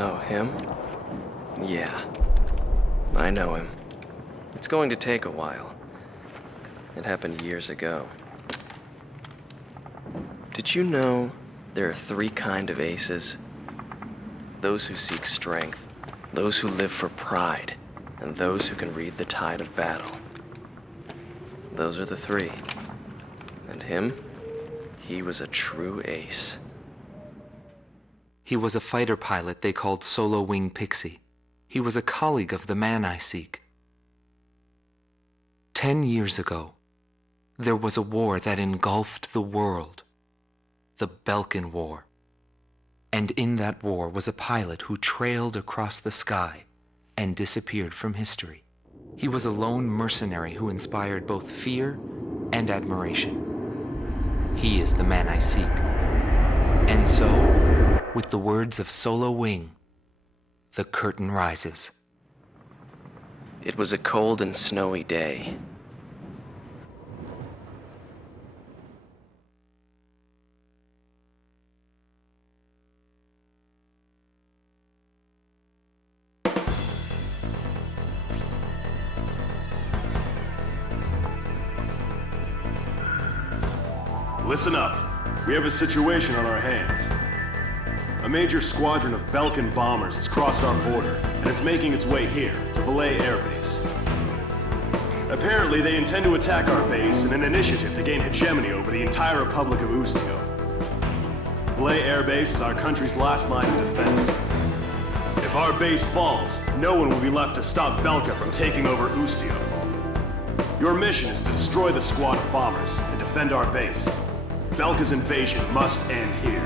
Oh, him? Yeah. I know him. It's going to take a while. It happened years ago. Did you know there are 3 kinds of aces? Those who seek strength, those who live for pride, and those who can read the tide of battle. Those are the 3. And him? He was a true ace. He was a fighter pilot they called Solo Wing Pixie. He was a colleague of the man I seek. 10 years ago, there was a war that engulfed the world. The Belkan War. And in that war was a pilot who trailed across the sky and disappeared from history. He was a lone mercenary who inspired both fear and admiration. He is the man I seek. And so, with the words of Solo Wing, the curtain rises. It was a cold and snowy day. Listen up. We have a situation on our hands. A major squadron of Belkan bombers has crossed our border, and it's making its way here, to Valais Air Base. Apparently, they intend to attack our base in an initiative to gain hegemony over the entire Republic of Ustio. Valais Air Base is our country's last line of defense. If our base falls, no one will be left to stop Belka from taking over Ustio. Your mission is to destroy the squad of bombers and defend our base. Belka's invasion must end here.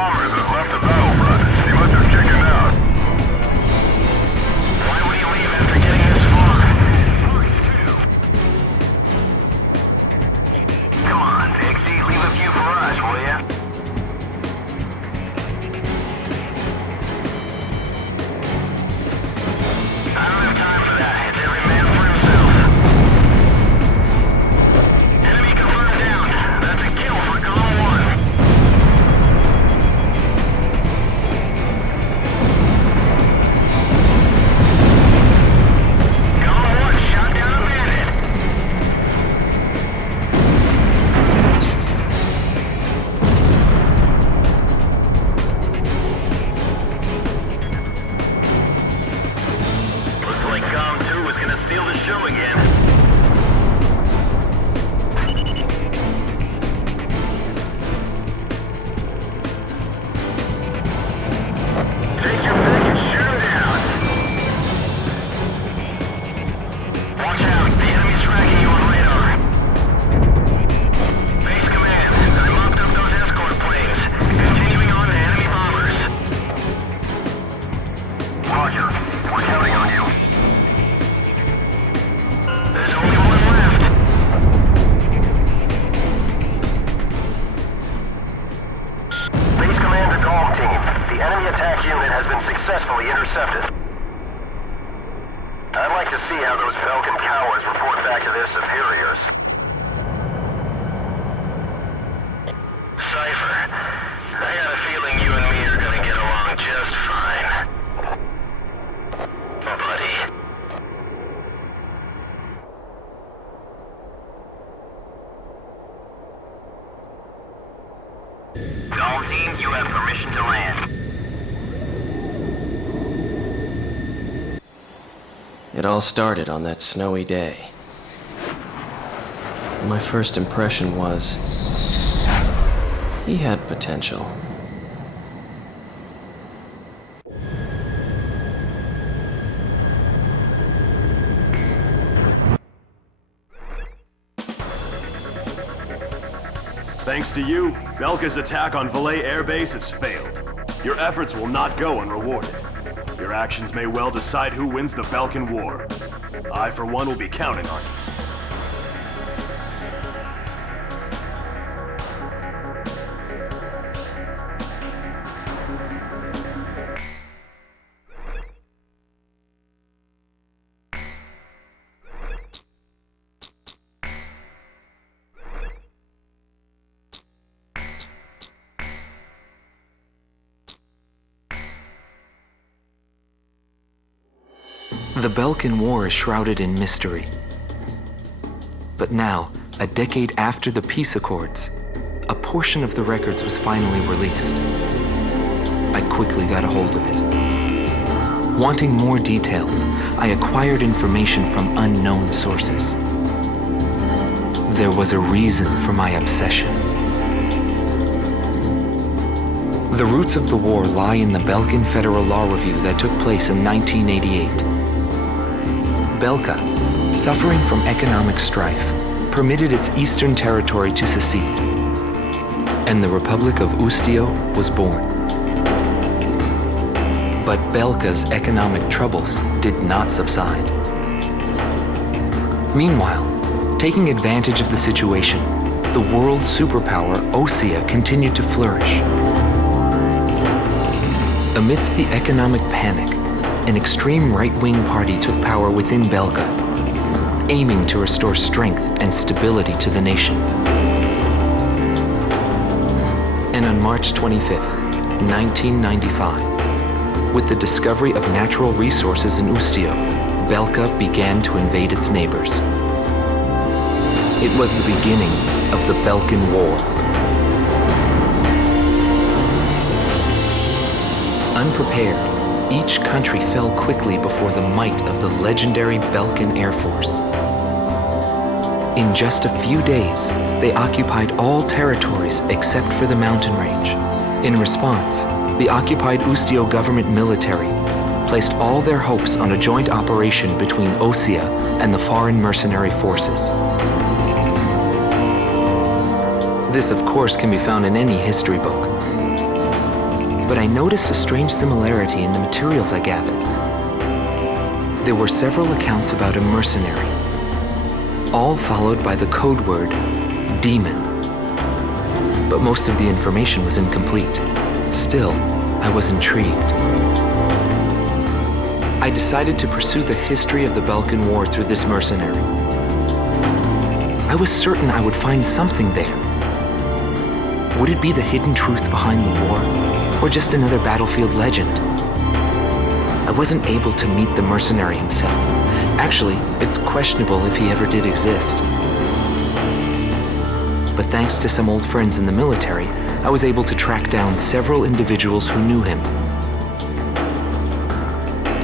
bombers have left the battlefront. He must have chickened out. Why would he leave after getting this far? Come on, Pixie, leave a few for us, will ya? I don't have time for that. It's every man for himself. Enemy confirmed down. That's a kill for Column 1. Column 1 shot down a bandit. Looks like Column 2 is gonna steal the show again. Take your pick and shoot him down. Watch out, the enemy's tracking you on radar. Base command, I mopped up those escort planes. Continuing on to enemy bombers. Roger, we're counting on you. There's only one left. Base commander, calm team. The enemy attack unit has been successfully intercepted. I'd like to see how those Belkin cowards report back to their superiors. Cypher, I got a feeling you and me are gonna get along just fine. Buddy. All team, you have permission to land. It all started on that snowy day. My first impression was, he had potential. Thanks to you, Belka's attack on Valais Air Base has failed. Your efforts will not go unrewarded. Your actions may well decide who wins the Belkin War. I, for one, will be counting on you. The Belkin War is shrouded in mystery. But now, a decade after the peace accords, a portion of the records was finally released. I quickly got a hold of it. Wanting more details, I acquired information from unknown sources. There was a reason for my obsession. The roots of the war lie in the Belkin Federal Law Review that took place in 1988. Belka, suffering from economic strife, permitted its eastern territory to secede, and the Republic of Ustio was born. But Belka's economic troubles did not subside. Meanwhile, taking advantage of the situation, the world superpower Osea continued to flourish. Amidst the economic panic, an extreme right-wing party took power within Belka, aiming to restore strength and stability to the nation. And on March 25th, 1995, with the discovery of natural resources in Ustio, Belka began to invade its neighbors. It was the beginning of the Belkin War. Unprepared, each country fell quickly before the might of the legendary Belkin Air Force. In just a few days, they occupied all territories except for the mountain range. In response, the occupied Ustio government military placed all their hopes on a joint operation between Osea and the foreign mercenary forces. This, of course, can be found in any history book. but I noticed a strange similarity in the materials I gathered. There were several accounts about a mercenary, all followed by the code word, demon. But most of the information was incomplete. Still, I was intrigued. I decided to pursue the history of the Balkan War through this mercenary. I was certain I would find something there. Would it be the hidden truth behind the war, or just another battlefield legend? I wasn't able to meet the mercenary himself. Actually, it's questionable if he ever did exist. But thanks to some old friends in the military, I was able to track down several individuals who knew him.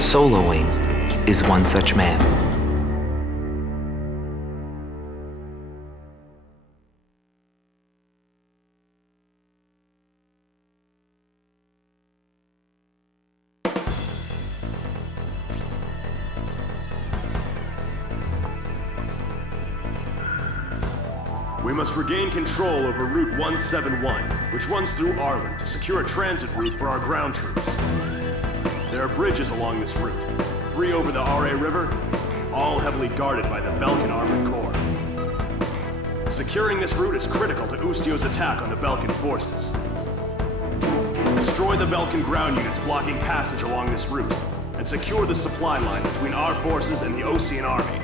Soloing is one such man. We must regain control over Route 171, which runs through Arlen to secure a transit route for our ground troops. There are bridges along this route, 3 over the RA River, all heavily guarded by the Balkan Armored Corps. Securing this route is critical to Ustio's attack on the Balkan forces. Destroy the Balkan ground units blocking passage along this route, and secure the supply line between our forces and the Osean army.